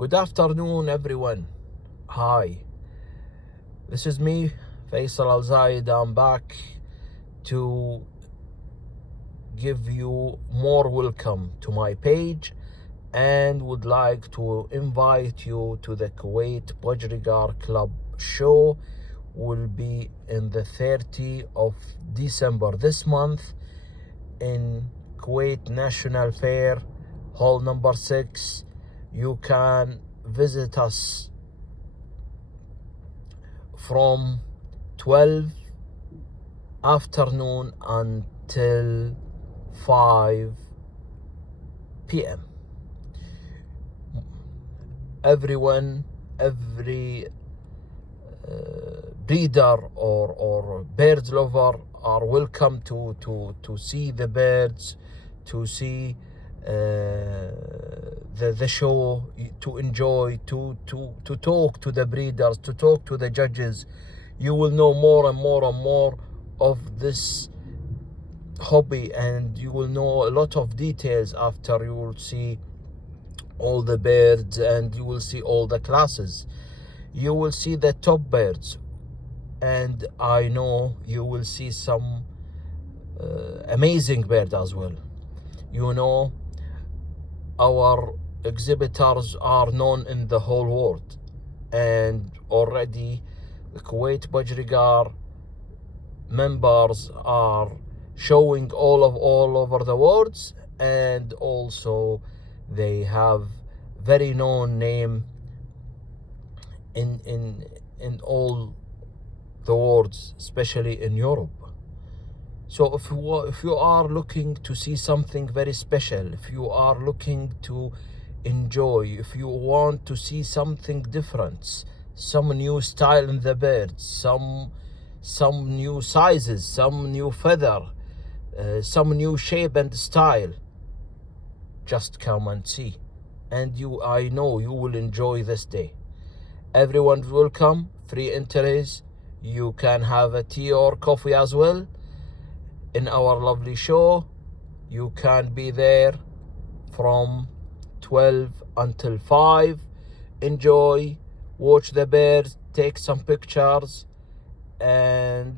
Good afternoon, everyone. Hi, this is me, Faisal Al Zaid. I'm back to give you more welcome to my page and would like to invite you to the Kuwait Budgerigar Club show. Will be in the 30th of December this month in Kuwait National Fair, hall number 6. You can visit us from 12 afternoon until 5 p.m. Every breeder or bird lover are welcome to see the birds, to see the show, to enjoy, to talk to the breeders, to talk to the judges. You will know more and more of this hobby, and you will know a lot of details after you will see all the birds and you will see all the classes. You will see the top birds, and I know you will see some amazing birds as well. You know, our exhibitors are known in the whole world, and already the Kuwait Budgerigar members are showing all over the world, and also they have very known name in all the world, especially in Europe. So if you are looking to see something very special, if you are looking to enjoy, if you want to see something different, some new style in the birds, some new sizes, some new feather, some new shape and style, just come and see, and I know you will enjoy this day. Everyone's welcome, free entries. You can have a tea or coffee as well in our lovely show. You can be there from 12 until 5. Enjoy, watch the birds, take some pictures, and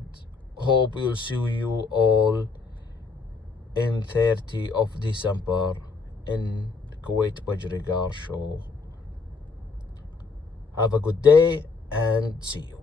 hope we'll see you all in 30th of December in the Kuwait Budgerigar show. Have a good day and see you.